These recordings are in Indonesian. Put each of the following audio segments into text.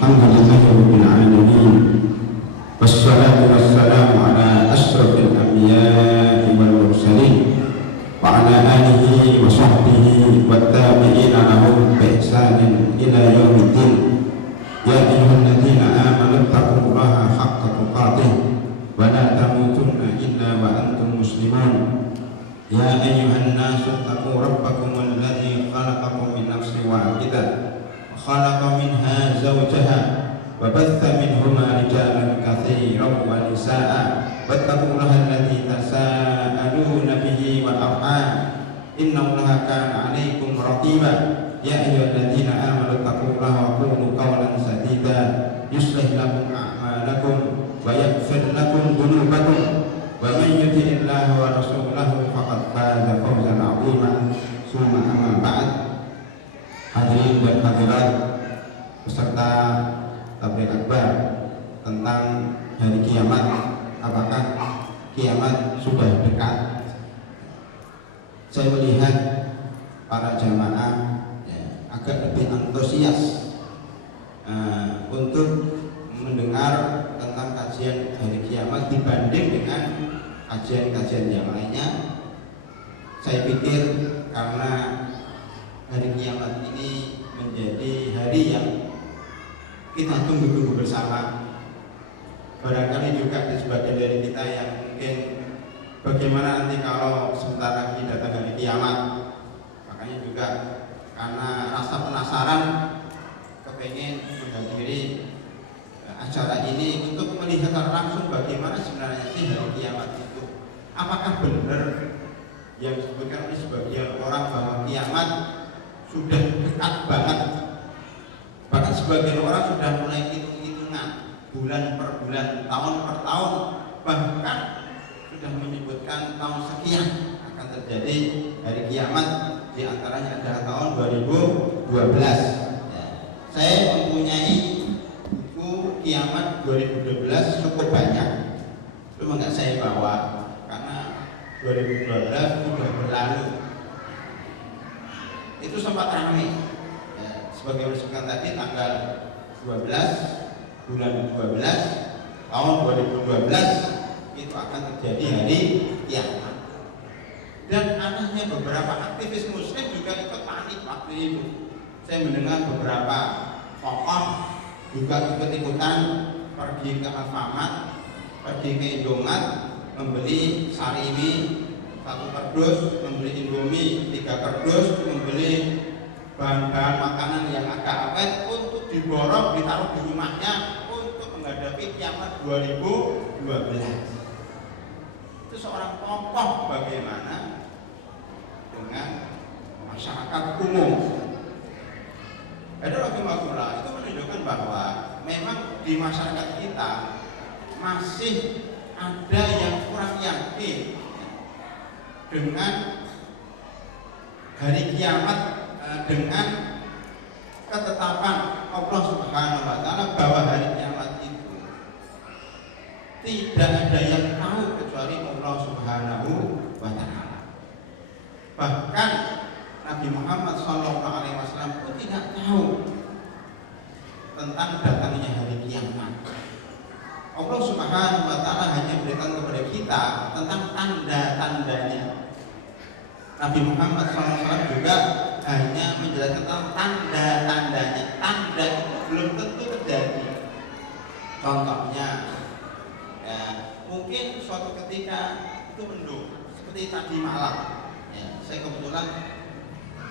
Alhamdulillahirabbil alamin. Wassalatu wassalamu ala asyrafil anbiya'i wal mursalin wa ala alihi wa sahbihi wat tabi'ina lahum bi ihsanin ila yaumiddin. Ya ayyuhalladzina amanu taqullaha haqqa tuqatih wa la tamutunna illa wa antum muslimun. Ya ayyuhan nasu taqu rabbakum alladzi khalaqakum min nafsin wahidah wa khalaqa minha zawjaha wa batha minhuma rijalan katsiran wa nisaa'a wattaqullaha alladzi tasaaluna bihi wal arham innallaha kana 'alaikum raqiba. Ya ayyuhalladzina amanu taqullaha wa qulu qawlan sadida yuslih lakum a'malakum wa yaghfir lakum dhunubakum wa man yuti'illaha wa rasulahu faqad faza fawzan 'aziman. Summa amma ba'd. Hadirin dan hadirat peserta tabligh akbar tentang hari kiamat, apakah kiamat sudah dekat? Saya melihat para jamaah agak lebih antusias untuk mendengar tentang kajian hari kiamat dibanding dengan kajian-kajian yang lainnya. Saya pikir karena hari kiamat ini menjadi hari yang kita tunggu-tunggu bersama. Barangkali juga di sebagian dari kita yang mungkin bagaimana nanti kalau sebentar lagi datang hari kiamat. Makanya juga karena rasa penasaran kepengen menghadiri acara ini untuk melihat langsung bagaimana sebenarnya sih hari kiamat itu. Apakah benar yang disebutkan oleh sebagian orang bahwa kiamat sudah dekat banget? Bahkan sebagian orang sudah mulai hitung-hitungan bulan per bulan, tahun per tahun, bahkan sudah menyebutkan tahun sekian akan terjadi hari kiamat. Di antaranya adalah tahun 2012. Saya mempunyai buku Kiamat 2012 cukup banyak, cuma nggak saya bawa karena 2012 sudah berlalu. Itu sempat ramai. Sebagai disebutkan tadi tanggal 12 bulan 12 tahun 2012 itu akan terjadi hari kiamat. Dan anehnya beberapa aktivis muslim juga ikut panik waktu itu. Saya mendengar beberapa tokoh juga ikut-ikutan pergi ke Alfamart, pergi ke Indomaret, membeli sarimi 1 kardus, membeli Indomie 3 kardus, membeli bahan-bahan makanan yang agak awet untuk diborong, ditaruh di rumahnya untuk menghadapi kiamat 2012. Itu seorang tokoh bagaimana dengan masyarakat umum. Rahimahullah itu menunjukkan bahwa memang di masyarakat kita masih ada yang kurang yakin dengan hari kiamat, dengan ketetapan Allah Subhanahu wa Ta'ala bahwa hari kiamat itu tidak ada yang tahu kecuali Allah Subhanahu wa Ta'ala. Bahkan Nabi Muhammad SAW pun tidak tahu tentang datangnya hari kiamat. Allah Subhanahu wa Ta'ala hanya berikan kepada kita tentang tanda-tandanya. Nabi Muhammad SAW juga hanya menjelaskan tentang tanda-tandanya. Tanda itu belum tentu terjadi. Contohnya, ya, mungkin suatu ketika itu mendung, seperti tadi malam. Ya, saya kebetulan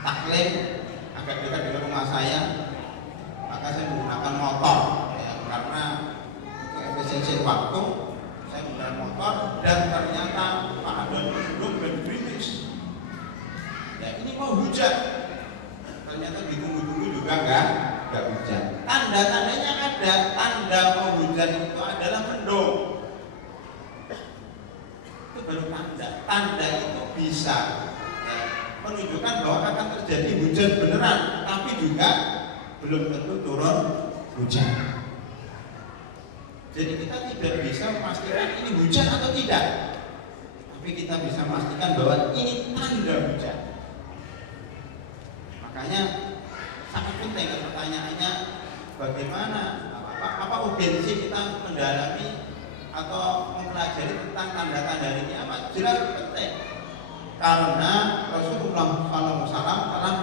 taklim agak dekat dengan rumah saya, maka saya menggunakan motor, ya, karena untuk efisiensi waktu saya menggunakan motor dan ternyata keadaan mendung dan kritis. Ya, ini mau hujan, ternyata ditunggu-tunggu juga enggak hujan. Tanda-tandanya ada, tanda mau hujan itu adalah mendung. Itu baru tanda. Tanda itu bisa menunjukkan bahwa akan terjadi hujan beneran, tapi juga belum tentu turun hujan. Jadi kita tidak bisa memastikan ini hujan atau tidak, tapi kita bisa memastikan bahwa ini tanda hujan. Makanya sangat penting pertanyaannya, bagaimana apa urgensi kita mendalami atau mempelajari tentang tanda-tanda hari kiamat? Jelas penting, karena Rasulullah SAW telah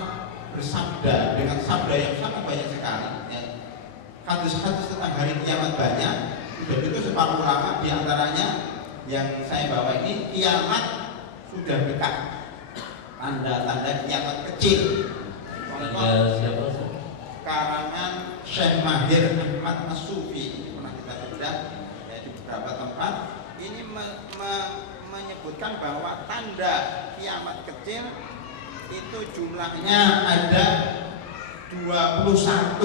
bersabda dengan sabda yang sangat banyak sekali. Ya. Hadis-hadis tentang hari kiamat banyak. Sudah itu separuh ulama diantaranya yang saya bawa ini, kiamat sudah dekat. Tanda-tanda kiamat kecil. Tanda siapa? Karangan Syekh Mahir Ahmad As-Sufi, pernah kita sudah ya, di beberapa tempat ini menyebutkan bahwa tanda kiamat kecil itu jumlahnya ada 21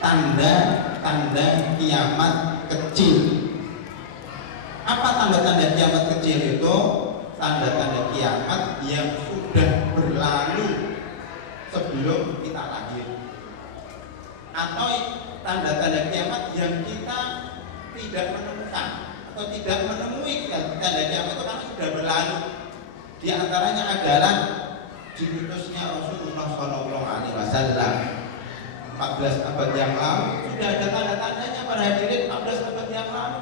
tanda kiamat kecil. Apa tanda-tanda kiamat kecil itu? Tanda-tanda kiamat yang sudah berlalu sebelum kita lahir, atau tanda-tanda kiamat yang kita tidak menemukan atau tidak menemui tanda kiamat itu karena sudah berlalu. Di antaranya adalah diutusnya Rasulullah SAW 14 abad yang lalu, sudah ada tanda-tandanya para hadirin. 14 abad yang lalu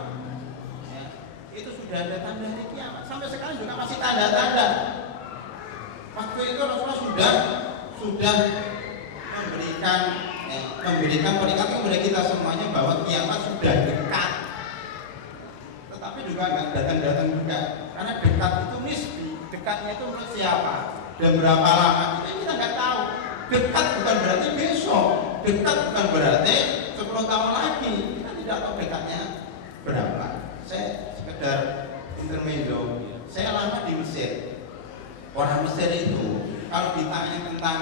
ya, itu sudah ada tanda hari kiamat. Sampai sekarang juga masih tanda-tanda. Waktu itu Rasulullah sudah memberikan peringatan kepada kita semuanya bahwa kiamat sudah dekat. Tetapi juga nggak datang-datang juga, karena dekat itu nisbi. Dekatnya itu menurut siapa dan berapa lama itu kita nggak tahu. Dekat bukan berarti besok, dekat bukan berarti 10 tahun lagi. Kita tidak tahu dekatnya berapa. Saya sekedar intermezzo, saya lama di Mesir. Orang Mesir itu kalau ditanya tentang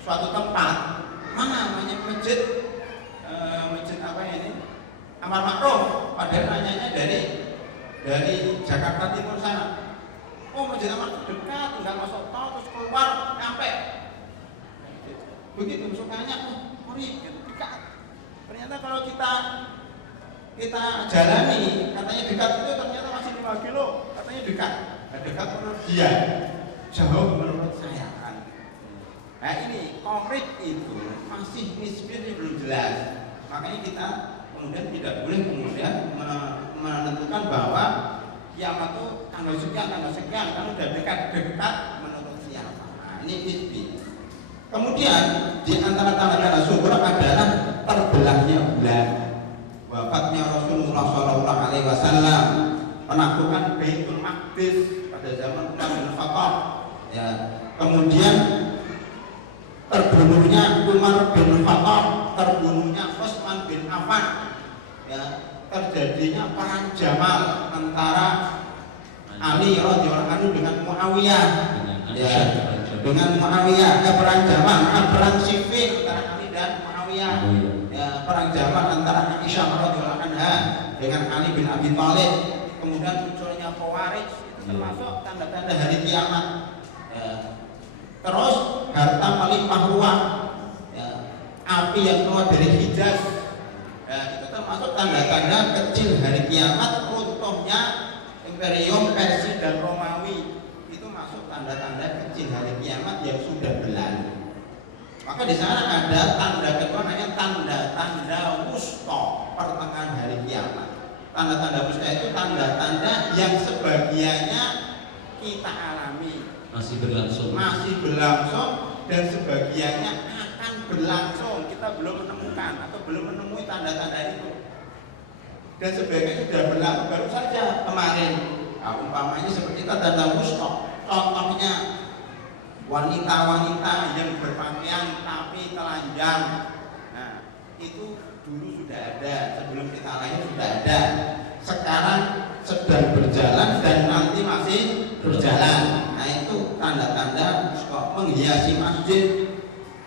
suatu tempat, mana namanya masjid apa ini, Amar Ma'ruf, padahal nanyanya dari Jakarta Timur sana. Oh, masjid Amar Ma'ruf dekat, tinggal masuk tol terus keluar nyampe. Begitu sukanya, oh dekat. Ternyata kalau kita jalani, katanya dekat itu ternyata masih 5 kilo, katanya dekat. Nah, dekat menurut dia, jauh menurut saya kan. Nah ini konkret itu masih nisbi, belum jelas. Makanya kita kemudian tidak boleh kemudian menentukan bahwa kiamat itu tanggal sekian, kalau sudah dekat menurut siapa. Nah, ini nisbi. Kemudian di antara tanda-tanda subuh adalah terbelahnya bulan. Wafatnya Rasulullah SAW, penaklukan Baitul Maqdis pada zaman Umar bin Khattab. Ya, kemudian terbunuhnya Umar bin Khattab, terbunuhnya Utsman bin Affan. Ya, terjadinya perang Jamal antara Ali radhiyallahu anhu dengan Muawiyah. Ya, dengan Muawiyah, perang Jamal, perang Siffin antara Ali dan Muawiyah. Ya, perang Jamal antara Aisyah radhiyallahu anha dengan Ali bin Abi Thalib. Kemudian munculnya Khawarij, itu termasuk tanda-tanda hari kiamat. Ya. Terus harta melimpah ruah, ya. Api yang keluar dari Hijaz, ya, itu termasuk tanda-tanda kecil hari kiamat. Runtuhnya Imperium Persia dan Romawi, itu masuk tanda-tanda kecil hari kiamat yang sudah berlalu. Maka di sana ada tanda kedua, namanya tanda-tanda wusta, pertengahan hari kiamat. Tanda-tanda wusta itu tanda-tanda yang sebagiannya kita alami, masih berlangsung dan sebagiannya akan berlangsung. Kita belum menemukan atau belum menemui tanda-tanda itu. Dan sebagian sudah berlalu baru saja kemarin. Nah, umpamanya seperti tanda wusta. Contohnya wanita-wanita yang berpakaian tapi telanjang. Nah, itu dulu sudah ada, sebelum kita lahir sudah ada. Sekarang sedang berjalan dan nanti masih berjalan. Nah, itu tanda-tanda menghiasi masjid,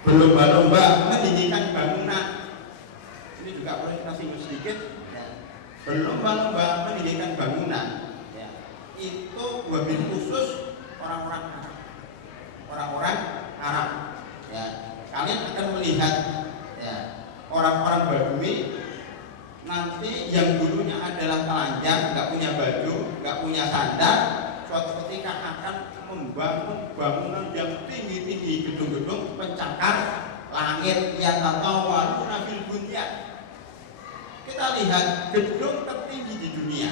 berlomba-lomba meninggikan bangunan. Ini juga boleh kita singgung sedikit. Berlomba-lomba meninggikan bangunan. Ya. Itu wabil khusus orang-orang Arab. Ya. Kalian akan melihat ya, orang-orang Badui nanti yang dulunya adalah telanjang, nggak punya baju, nggak punya sandal, suatu ketika akan membangun bangunan yang tinggi-tinggi, gedung-gedung pencakar langit yang atau waru nabil bunyan. Kita lihat gedung tertinggi di dunia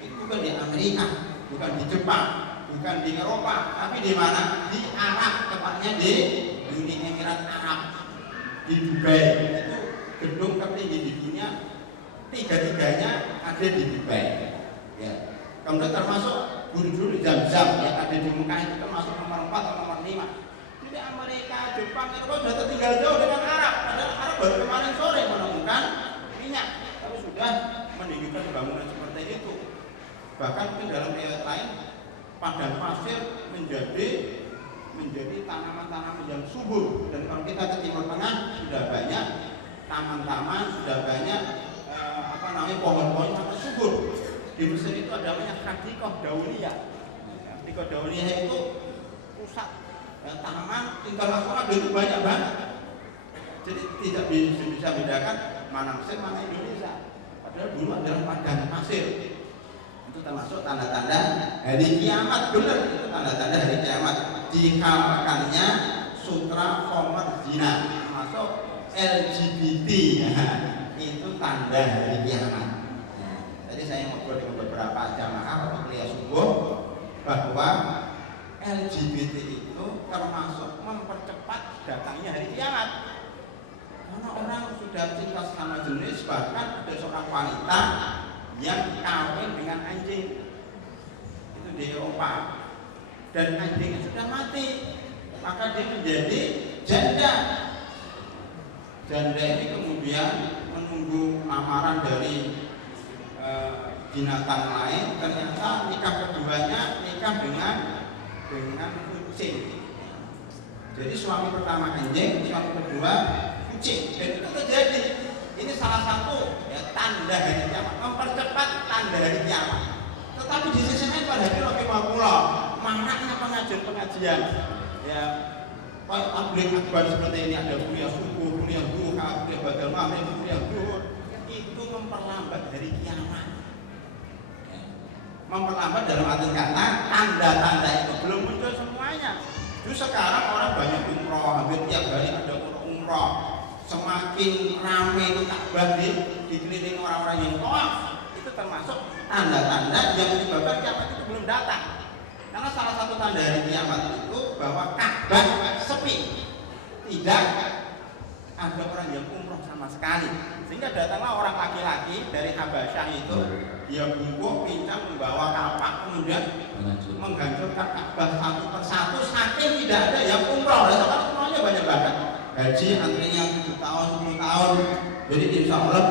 itu bukan di Amerika, bukan di Jepang, bukan di Eropa, tapi di mana? Di Arab, tepatnya di Uni Emirat Arab, di Dubai. Itu gedung tertinggi di dunia, tiga-tiganya ada di Dubai. Ya. Kemudian termasuk Burj Zam-Zam yang ada di Mekah itu termasuk nomor 4 atau nomor 5. Jadi Amerika, Jepang, Eropa sudah tertinggal jauh dengan Arab. Padahal Arab baru kemarin sore menemukan minyak, tapi sudah meninggikan bangunan seperti itu. Bahkan mungkin dalam riwayat lain, padang pasir menjadi tanaman-tanaman yang subur. Dan kalau kita ke Timur Tengah sudah banyak taman-taman, sudah banyak pohon-pohon sangat subur. Di Mesir itu ada namanya Hadikoh Dauliyah. Hadikoh Dauliyah itu pusat tanaman internasional itu banyak banget. Jadi tidak bisa bedakan mana Mesir, mana Indonesia. Padahal dulu adalah padang pasir. Itu termasuk tanda-tanda hari kiamat, benar itu tanda-tanda hari kiamat. Dikatakannya Sutra Homer Zina, termasuk LGBT, itu tanda hari kiamat. Jadi saya ngobrol dengan beberapa jamaah waktu kuliah subuh bahwa LGBT itu termasuk mempercepat datangnya hari kiamat. Karena orang sudah cinta sama jenis, bahkan ada seorang wanita yang kawin dengan anjing itu di Eropa, dan anjingnya sudah mati, maka dia menjadi janda. Janda ini kemudian menunggu lamaran dari binatang lain, ternyata nikah keduanya nikah dengan kucing. Jadi suami pertama anjing, suami kedua kucing, dan itu terjadi. Ini salah satu tanda hari kiamat, mempercepat tanda hari kiamat. Tetapi di sisi lain pada hari Rahimahullah, manaknya pengajian-pengajian ya kayak tabligh akbar seperti ini, ada kuliah subuh, kuliah duha, kuliah badal maghrib, kuliah zuhur, itu memperlambat hari kiamat. Memperlambat dalam arti kata tanda-tanda itu belum muncul semuanya. Justru sekarang orang banyak umroh, hampir tiap hari ada umroh. Semakin ramai itu Ka'bah dikelilingi orang-orang yang tawaf, itu termasuk tanda-tanda yang menyebabkan kiamat itu belum datang. Karena salah satu tanda hari kiamat itu bahwa Ka'bah sepi, tidak ada orang yang umroh sama sekali. Sehingga datanglah orang laki-laki dari Habasyah itu, dia bungkuk pincang membawa kapak, kemudian menghancurkan Ka'bah satu persatu, saking tidak ada yang umroh. Dan sekarang umrohnya banyak banget. Gaji antrinya 7 tahun, 10 tahun. Jadi insya Allah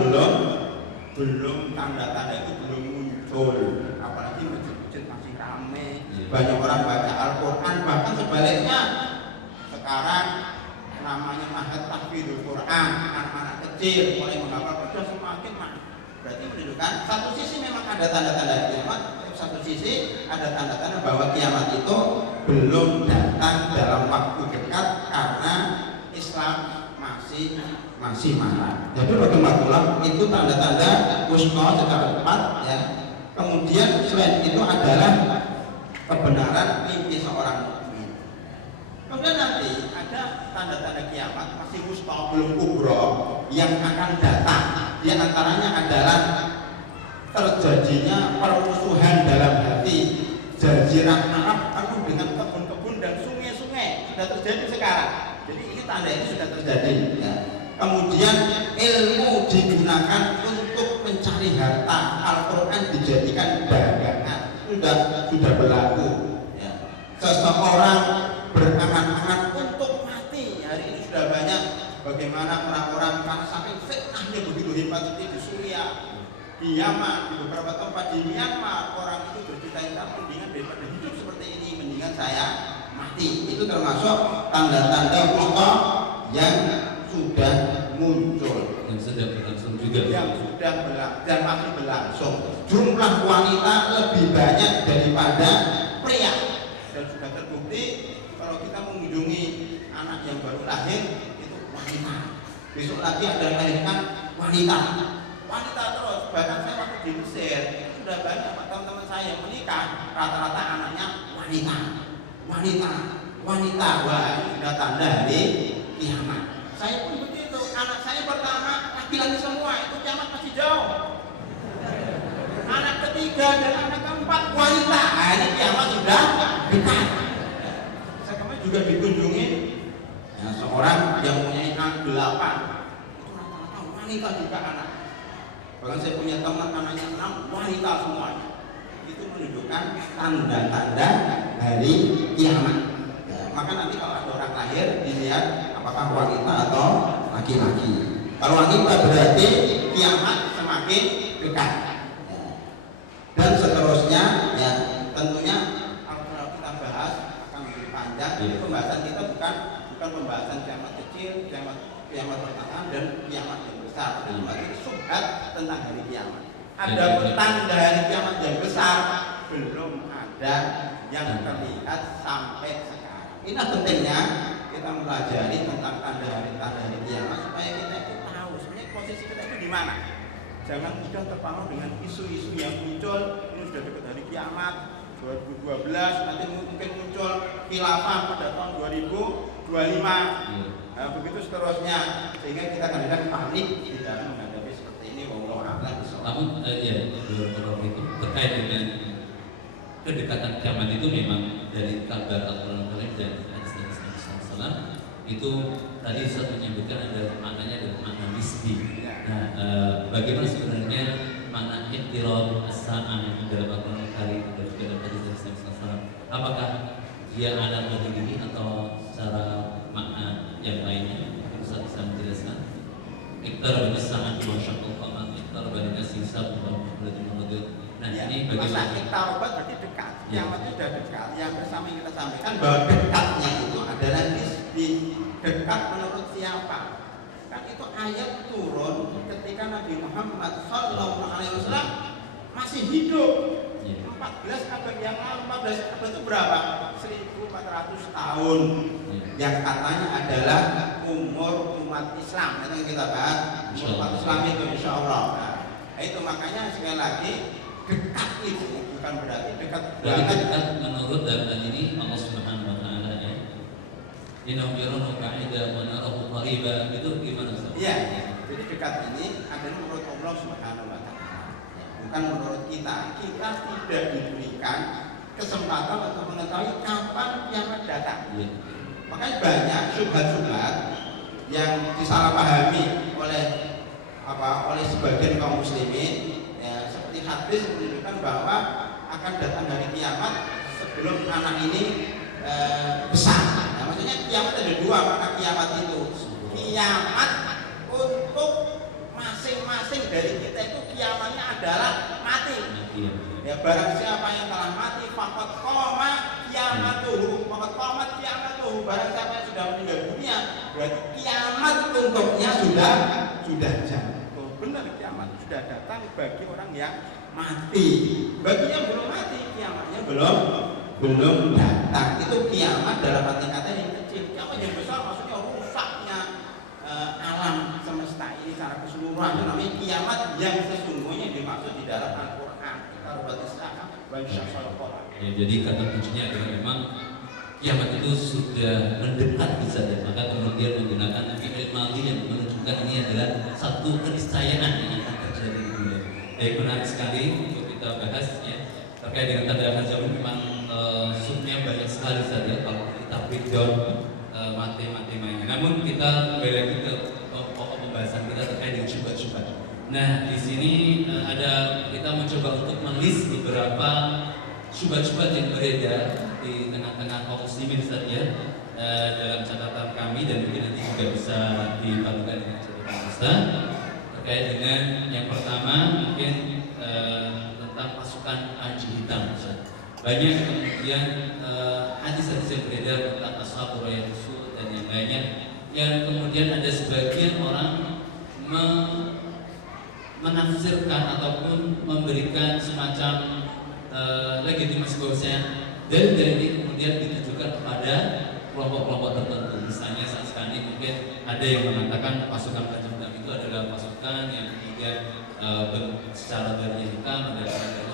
belum tanda-tanda itu belum muncul. Apalagi masjid-masjid masih ramai, banyak orang baca Al-Quran. Bahkan sebaliknya sekarang namanya Mahat Tahfidzul Quran, anak-anak kecil mulai menghafal Quran semakin berarti menunjukkan satu sisi memang ada tanda-tanda kiamat, satu sisi ada tanda-tanda bahwa kiamat itu belum datang dalam waktu dekat karena Islam masih marah. Jadi rahimahullah itu tanda-tanda wusta secara tepat ya. Kemudian selain itu adalah kebenaran mimpi seorang mukmin. Kemudian nanti ada tanda-tanda kiamat masih wusta belum kubro yang akan datang. Di antaranya adalah terjadinya permusuhan dalam hati. Jazirah Arab penuh dengan kebun-kebun dan sungai-sungai sudah terjadi sekarang. Jadi ini tanda itu sudah terjadi ya. Kemudian ilmu digunakan untuk mencari harta, Al-Quran dijadikan dagangan, sudah berlaku ya. Seseorang berangan-angan untuk mati, hari ini sudah banyak bagaimana orang-orang karena saking fitnahnya begitu hebat seperti di Suriah, di Yaman, di beberapa tempat di Myanmar, orang itu bercita-cita mendingan daripada hidup seperti ini, mendingan saya mati. Itu termasuk tanda-tanda wusta yang sudah muncul, yang sedang berlangsung juga, yang sudah berlangsung dan masih berlangsung. Jumlah wanita lebih banyak daripada pria, dan sudah terbukti kalau kita mengunjungi anak yang baru lahir itu wanita, besok lagi ada yang melahirkan wanita terus. Bahkan saya waktu di Mesir sudah banyak teman-teman saya yang menikah rata-rata anaknya wanita. Wah ini sudah tanda hari kiamat. Saya pun begitu, anak saya pertama laki-laki semua, itu kiamat pasti hijau. Anak ketiga dan anak keempat wanita. Nah, ini kiamat sudah dekat. Saya kemarin juga dikunjungi ya, seorang yang mempunyai anak 8. Itu rata-rata wanita juga anak. Bahkan saya punya teman anaknya 6 wanita semuanya. Itu menunjukkan tanda-tanda hari kiamat. Ya, maka nanti kalau ada orang lahir dilihat apakah wanita atau laki-laki. Kalau wanita berarti kiamat semakin dekat. Dan seterusnya ya tentunya kalau kita bahas akan lebih panjang. Jadi pembahasan kita bukan pembahasan kiamat kecil, kiamat pertengahan dan kiamat yang besar. Itu subhat tentang hari kiamat. Ada tanda hari kiamat yang besar belum ada yang terlihat sampai sekarang. Ini pentingnya kita mempelajari tentang tanda hari kiamat supaya kita itu tahu sebenarnya posisi kita itu di mana. Jangan mudah terpengaruh dengan isu-isu yang muncul. Ini sudah dekat hari kiamat 2012, nanti mungkin muncul khilafah pada tahun 2025. Nah, begitu seterusnya, sehingga kita kadang-kadang panik di dalam menghadapi seperti ini. Wallahu a'lam bishawab. Namun ya beberapa itu terkait dengan kedekatan kiamat itu memang dari kabar Al-Quran dan hadis Rasulullah itu tadi satu menyebutkan ada maknanya dan makna nisbi. Nah, bagaimana sebenarnya makna iktirab as-sa'ah dalam Al-Quran Karim dan juga dalam hadis Rasulullah? Apakah dia ada begini atau secara makna yang lainnya? Bisa menjelaskan? Iktirab as-sa'ah wa syaqqal qamar, iktirab an-nasi hisab wa al-maut. Nah, Ya, ini bagaimana? masa iktirab berarti dekat. Kiamat itu sudah dekat. Yang bersama yang kita sampaikan bahwa dekatnya itu adalah nisbi. Dekat menurut siapa? Kan itu ayat turun ketika Nabi Muhammad SAW masih hidup. 14 abad yang lalu, 14 abad itu berapa? 1400 tahun. Yang katanya adalah umur umat Islam. Itu yang kita bahas. Umur umat Islam itu insya Allah. Nah, itu makanya sekali lagi dekat itu bukan berarti dekat. Berarti dekat menurut dan ini Allah Subhanahu Wa Taala ya. Innahum yarawnahu ba'ida wa narahu qariba. Itu gimana Ustaz? Iya, jadi dekat ini adalah menurut Allah Subhanahu Wa Taala. Bukan menurut kita. Kita tidak diberikan kesempatan untuk mengetahui kapan kiamat datang. Ya. Makanya banyak syubhat-syubhat yang disalahpahami oleh sebagian kaum muslimin ya, seperti hadis menunjukkan bahwa akan datang hari kiamat sebelum anak ini besar. Nah, maksudnya kiamat ada dua makna kiamat itu. Kiamat untuk masing-masing dari kita itu kiamatnya adalah mati. Ya barang siapa yang telah mati faqad qama kiamatuhu, faqad qamat kiamatuhu. Barang siapa yang sudah meninggal dunia berarti kiamat untuknya sudah jatuh. Benar, kiamat sudah datang bagi orang yang mati. Bagi yang belum mati kiamatnya belum datang. Itu kiamat dalam arti kata yang kecil. Kiamat yang besar maksudnya rusaknya alam semesta ini secara keseluruhan. Itu namanya kiamat yang sesungguhnya dimaksud di dalam Al-Quran. Ya, jadi kata kuncinya adalah memang kiamat itu sudah mendekat bisa ya. Maka kemudian menggunakan fi'il madhi yang menunjukkan ini adalah satu keniscayaan yang akan terjadi di dunia. Baik, menarik sekali untuk kita bahas ya. Terkait dengan tanda akhir zaman memang subnya banyak sekali saja kalau kita breakdown matematikanya. Namun kita kembali lagi ke pokok pembahasan kita terkait dengan syubhat-syubhat. Nah, di sini kita mencoba untuk melis beberapa syubhat-syubhat yang beredar di tengah-tengah kaum muslimin saja dalam catatan kami dan mungkin nanti juga bisa dibantukan dengan catatan Ustaz terkait dengan yang pertama mungkin tentang pasukan Anji Hitam Ustaz. Banyak kemudian hadis-hadis yang beredar tentang Ashabul Rasul dan yang lainnya yang kemudian ada sebagian orang menafsirkan ataupun memberikan semacam legitimasi bahwasanya dan ini kemudian ditujukan kepada kelompok-kelompok tertentu. Misalnya saat sekarang mungkin ada yang mengatakan pasukan Panji Hitam itu adalah pasukan yang kemudian secara dari hitam ada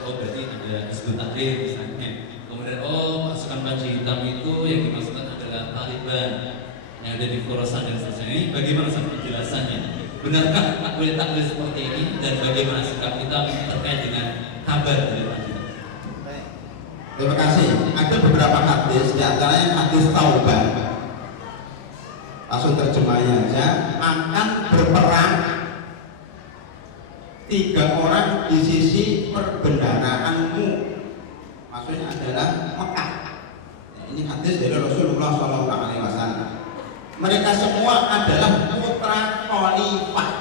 berarti ada Hizbut Tahrir misalnya. Kemudian pasukan Panji Hitam itu yang dimaksudkan adalah Taliban yang ada di Khorasan dan seterusnya. Ini bagaimana penjelasannya? Benarkah takwil seperti ini dan bagaimana sikap kita terkait dengan kabar dari Nabi? Terima kasih. Ada beberapa hadis, di antaranya hadis Tauban. Langsung terjemahnya aja. Akan berperang 3 orang di sisi perbendaharaanmu. Maksudnya adalah Mekah. Ini hadis dari Rasulullah SAW. Mereka semua adalah putra khalifah.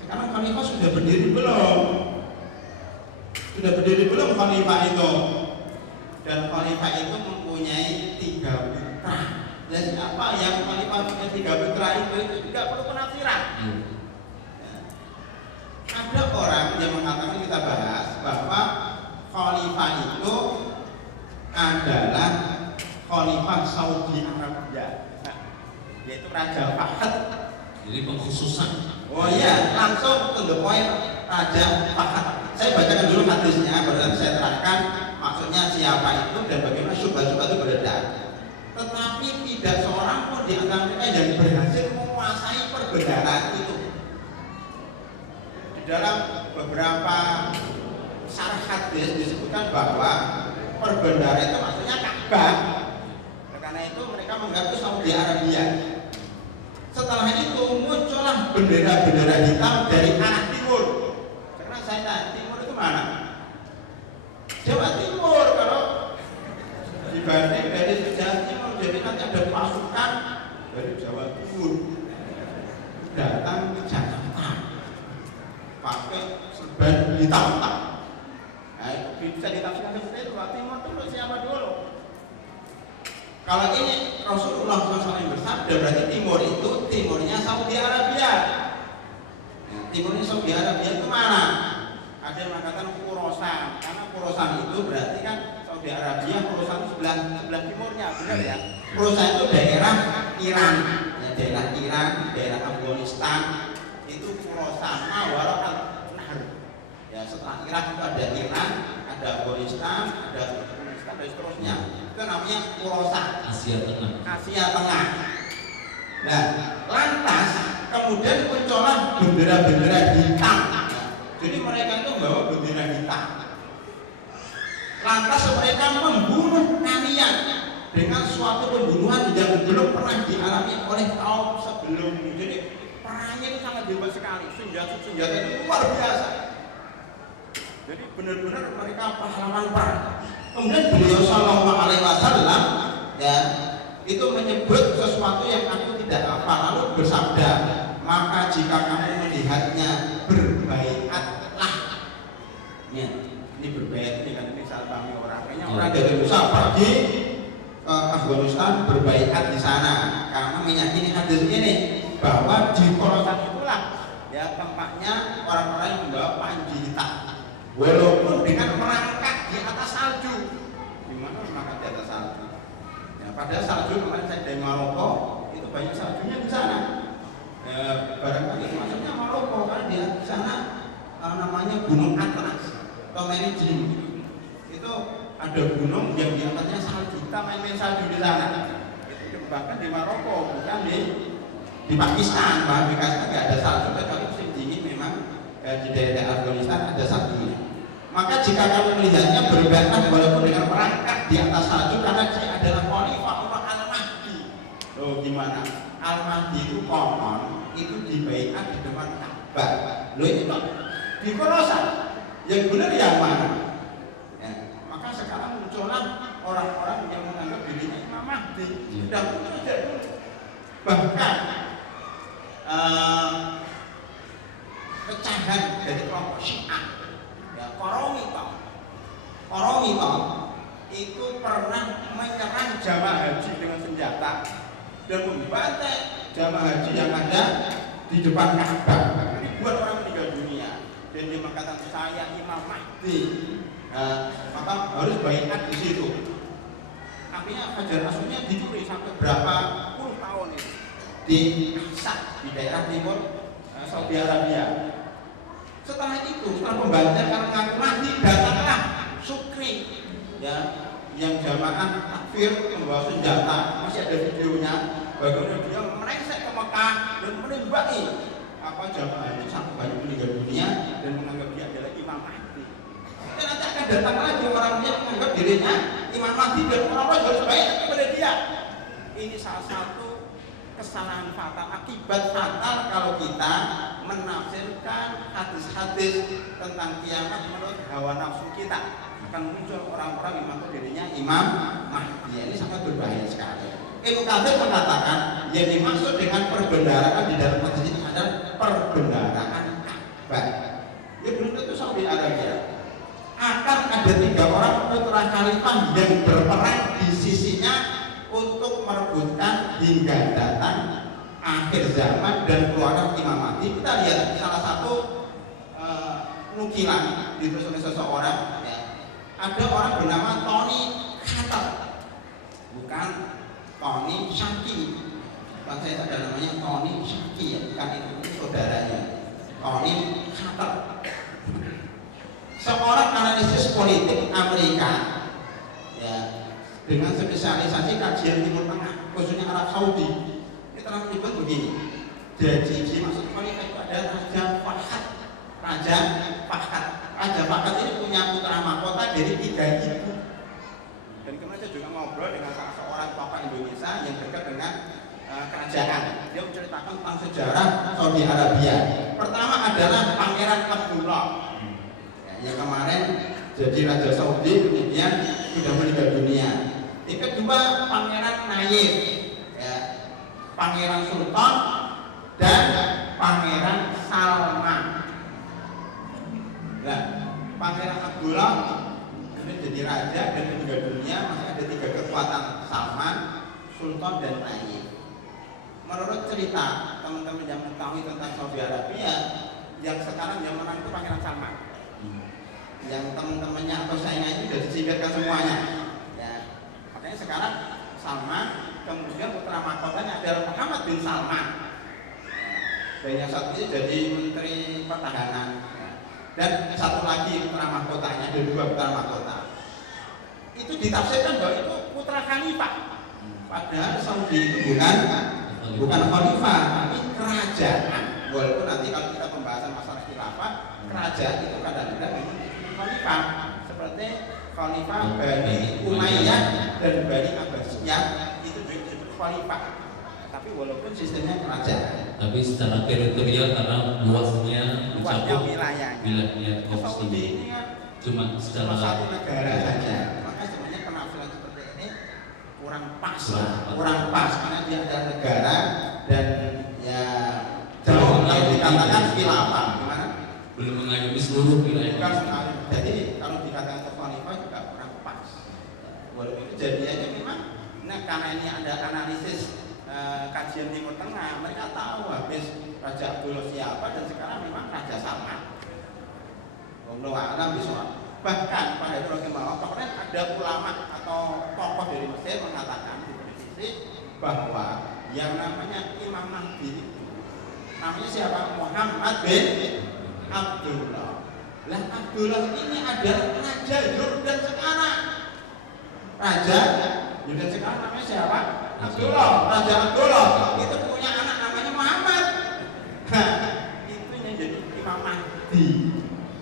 Sekarang khalifah sudah berdiri belum? Sudah berdiri belum khalifah itu? Dan khalifah itu mempunyai 3 putra. Dan siapa yang khalifah punya 3 putra itu tidak perlu penafsiran. Ada orang yang mengatakan, kita bahas bahwa khalifah itu adalah khalifah Saudi Arabia, yaitu Raja Fahd. Jadi pengkhususan. Oh iya, langsung to the point, Raja Fahd. Saya bacakan dulu hadisnya, baru saya terangkan maksudnya siapa itu dan bagaimana syubhat-syubhat itu beredar. Tetapi tidak seorang pun di antara mereka yang berhasil menguasai perbendaharaan itu. Di dalam beberapa syarah hadis disebutkan bahwa perbendaharaan itu maksudnya Ka'bah. Karena itu mereka mengaku Saudi Arabia. Setelah itu muncullah bendera-bendera hitam dari arah timur. Sekarang saya tanya, timur itu mana? Jawa Timur. Kalau dibanding dari Jawa Timur, jadi nanti ada pasukan dari Jawa Timur datang ke Jakarta pakai serban hitam. Nah, bisa ditafsirkan seperti itu. Timur itu siapa dulu? Kalau ini Rasulullah SAW bersabda, berarti timur itu timurnya Saudi Arabia. Timurnya Saudi Arabia itu mana? Ada yang mengatakan Khorasan, karena Khorasan itu berarti kan Saudi Arabia, Khorasan sebelah timurnya, benar ya? Khorasan itu daerah Iran, ya, daerah Iran, daerah Afghanistan, itu Khorasan. Walau al-Nahr. Ya, setelah Irak itu ada Iran, ada Afghanistan, ada Afghanistan dan seterusnya. Itu namanya Khorasan, Asia Tengah. Asia Tengah. Nah, lantas kemudian muncullah bendera-bendera hitam. Jadi mereka itu membawa bendera hitam. Lantas mereka membunuh kalian dengan suatu pembunuhan yang belum pernah dialami oleh kaum sebelum ini. Jadi perangnya itu sangat hebat sekali, senjata itu luar biasa. Jadi benar-benar mereka pahlawan perang. Kemudian beliau Shallallahu Alaihi Wasallam ya itu menyebut sesuatu yang aku tidak hafal, lalu bersabda, maka jika kamu melihatnya berbaiatlah. Ya, ini berbaiat ini kan ini saat kami orang dari Musa pergi ke Afghanistan berbaiat di sana karena meyakini hadis ini bahwa di Khorasan itulah ya tempatnya orang-orang yang membawa panji hitam. Walaupun dengan merangkak di atas salju. Gimana merangkak di atas salju? Ya, padahal salju kemarin saya dari Maroko itu banyak saljunya di sana. Barangkali maksudnya Maroko karena di sana namanya Gunung Atlas atau Meridim. Itu ada gunung yang di atasnya salju. Kita main-main salju di sana. Itu bahkan di Maroko bukan di Pakistan. Bahkan di Pakistan nggak ada salju, tapi musim dingin memang di daerah Afghanistan ada saljunya. Maka jika kamu melihatnya berbaiat walaupun dengan merangkak di atas salju karena dia adalah khalifah Umar Al-Mahdi. Loh gimana? Al-Mahdi itu konon itu dibaiat di depan Ka'bah. Loh itu kok di Khorasan? Yang benar yang mana? Ya, maka sekarang muncullah orang-orang yang menganggap dirinya Imam Mahdi. Sudah muncul sejak dulu. Bahkan pecahan dari kelompok Syiah ya, Koromito itu pernah menyerang jamaah haji dengan senjata dan membantai jamaah haji yang ada di depan Ka'bah. Ribuan orang meninggal dunia dan dia mengatakan saya Imam Mahdi. Maka harus baiat di situ. Akhirnya Hajar Aswadnya dicuri sampai berapa puluh tahun itu di Ahsa di daerah timur Saudi Arabia. Setelah itu, setelah pembantaian karena Mahdi, datanglah Sukri ya, yang jamaah takfir membawa senjata, masih ada videonya bagaimana dia merengsek ke Mekah Mekah dan menembaki jamaah itu sampai banyak meninggal dunia dan menganggap dia adalah Imam Mahdi. Dan nanti akan datang lagi orang yang menganggap dirinya Imam Mahdi dan orang-orang harus baik kepada dia. Ini salah satu kesalahan fatal, akibat fatal kalau kita menafsirkan hadis-hadis tentang kiamat menurut hawa nafsu kita. Akan muncul orang-orang yang mengaku dirinya Imam Mahdi. Ini sangat berbahaya sekali. Ibnu Katsir mengatakan yang dimaksud dengan perbendaharaan di dalam hadis ini adalah perbendaharaan Ka'bah. Ya belum tentu Saudi Arabia. Akan ada 3 orang putra khalifah yang berperang di sisinya untuk merebutkan hingga datang akhir zaman dan keluaran Imam Mahdi. Kita lihat salah satu nukilan ditulis oleh seseorang. Ya. Ada orang bernama Tony Carter, bukan Tony Shaki. Saya ada namanya Tony Shaki ya, bukan itu saudaranya. Tony Carter, seorang analisis politik Amerika, ya, dengan spesialisasi kajian Timur Tengah, khususnya Arab Saudi. Kita nanti buat begini. Jadi maksud khalifah itu ada Raja Fahad. Raja Fahad. Raja Fahad ini punya putra mahkota dari 3 ibu. Dan kemudian saya juga ngobrol dengan salah seorang tokoh Indonesia yang dekat dengan kerajaan. Dia menceritakan tentang sejarah Saudi Arabia. Pertama adalah Pangeran Abdullah, yang kemarin jadi Raja Saudi, kemudian sudah meninggal dunia. Yang kedua Pangeran Nayef, ya, Pangeran Sultan dan Pangeran Salman. Nah, Pangeran Abdullah kemudian jadi raja dan meninggal dunia. Masih ada 3 kekuatan, Salman, Sultan dan Nayef. Menurut cerita teman-teman yang mengetahui tentang Saudi Arabia, yang sekarang yang menang itu Pangeran Salman. Yang teman-temannya atau saingannya sudah disingkirkan semuanya. Ya. Makanya sekarang Salman, kemudian putra mahkotanya adalah Muhammad bin Salman. Dan yang satu ini jadi Menteri Pertahanan. Dan satu lagi putra mahkotanya, ada 2 putra mahkota. Itu ditafsirkan bahwa itu putra khalifah. Padahal Saudi itu bukan khalifah, tapi kerajaan. Walaupun nanti kalau kita pembahasan masalah khilafah, kerajaan itu kadang-kadang khalifah, seperti khalifah Bani Umayyah dan Bani Abbasiyah itu juga disebut khalifah. Tapi walaupun sistemnya kerajaan. Tapi secara teritorial karena luasnya wilayahnya Saudi ini kan cuma secara satu negara saja. Maka sebenarnya penafsiran seperti ini kurang pas, karena dia ada negara dan ya jauh kalau dikatakan khilafah gimana? Belum mengayomi seluruh wilayah. Jadi kalau dikatakan khalifah juga kurang pas. Walaupun kejadiannya memang, nah karena ini ada analisis kajian Timur Tengah, mereka tahu habis Raja Abdullah siapa dan sekarang memang Raja Salman. Wallahu a'lam bishawab. Bahkan pada Rasulullah kemarin ada ulama atau tokoh dari Mesir mengatakan di televisi bahwa yang namanya Imam Mahdi itu namanya siapa? Muhammad bin Abdullah. Lah Abdullah ini adalah Raja Yordan sekarang. Raja Yordan sekarang namanya siapa? Abdullah. Raja Abdullah itu punya anak namanya Muhammad. Nah, itu yang jadi Imam Mahdi.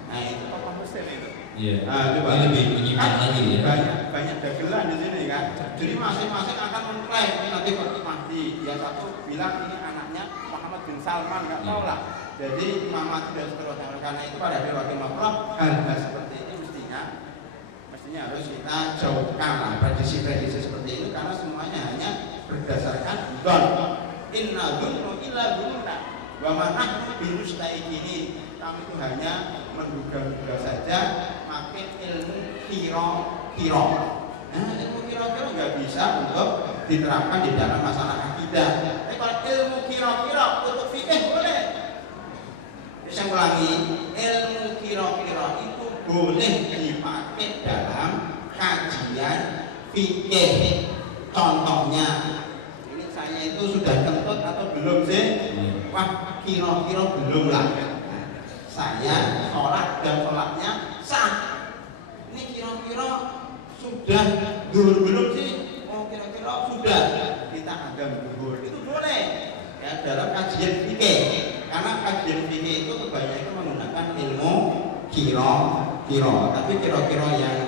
Nah, itu tokoh Muslim itu. Iya. Nah, coba lebih menyimpang lagi ya. Banyak dagelan di sini kan. Jadi masing-masing akan mengklaim ini nanti Imam Mahdi. Yang satu bilang ini anaknya Muhammad bin Salman, nggak tahu lah. Jadi Imam Mahdi dan seterusnya. Karena itu pada wakil makhluk hal-hal seperti ini mestinya harus kita jauhkan lah prediksi-prediksi seperti itu karena semuanya hanya berdasarkan don. Inna dzunnu illa dzunna wa ma nahnu bimustaqiinin. Kami itu hanya menduga-duga saja, pakai ilmu kira-kira. Nah, ilmu kira-kira nggak bisa untuk diterapkan di dalam masalah akidah. Tapi kalau ilmu kira-kira untuk fikih boleh. Saya ulangi, ilmu kira-kira itu boleh dipakai dalam kajian fikih. Contohnya, ini saya itu sudah kentut atau belum sih? Wah, kira-kira belum lah. Saya sholat dan sholatnya sah. Ini kira-kira sudah duhur belum sih? Oh, kira-kira sudah. Kita agak duhur itu boleh. Ya, ya dalam kajian fikih. Karena kajian fikih itu kebanyakan menggunakan ilmu kiro, tapi kiro yang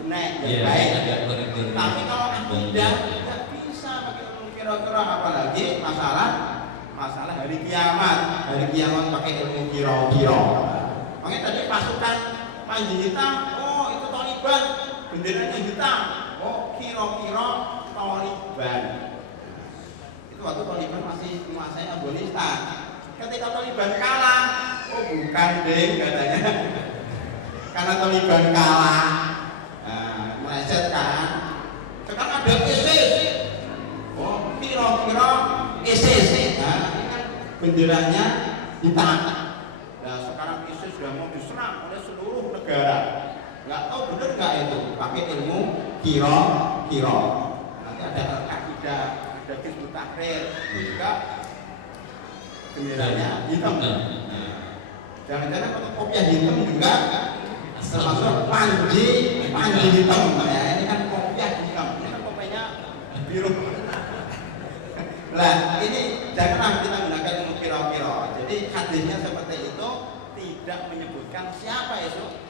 benar, yang baik. Tapi kalau akidah tidak bisa pakai ilmu kiro, apalagi masalah hari kiamat pakai ilmu kiro. Makanya tadi pasukan Panji hitam, oh itu Taliban, benderanya hitam, oh kiro Taliban. Itu waktu Taliban masih menguasai Afghanistan. Ketika Taliban kalah, oh bukan deh katanya, karena Taliban kalah, meleset kan. Sekarang ada ISIS, oh kiro ISIS, nah ini kan benderanya hitam. Nah sekarang ISIS sudah mau diserang oleh seluruh negara. Nggak tahu benar nggak itu pakai ilmu kiro. Nanti ada akidah Hizbut Tahrir juga benderanya hitam. Jangan-jangan fotokopian hitam juga termasuk panji hitam. Ya ini kan kopiah hitam, ini kan kopiahnya biru. Nah ini janganlah kita gunakan ilmu kiro. Jadi hadisnya seperti itu, tidak menyebutkan siapa itu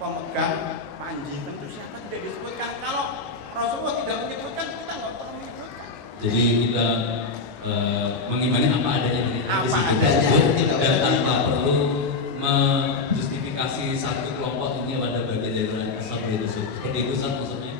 pemegang panji hitam itu siapa, tidak disebutkan. Kalau Rasulullah tidak menyebutkan, kita nggak perlu menyebutkan. Jadi kita mengimani apa adanya dari hadis tidak dan tanpa perlu menjustifikasi satu kelompok ini pada bagian dari Islam itu. Seperti itu maksudnya.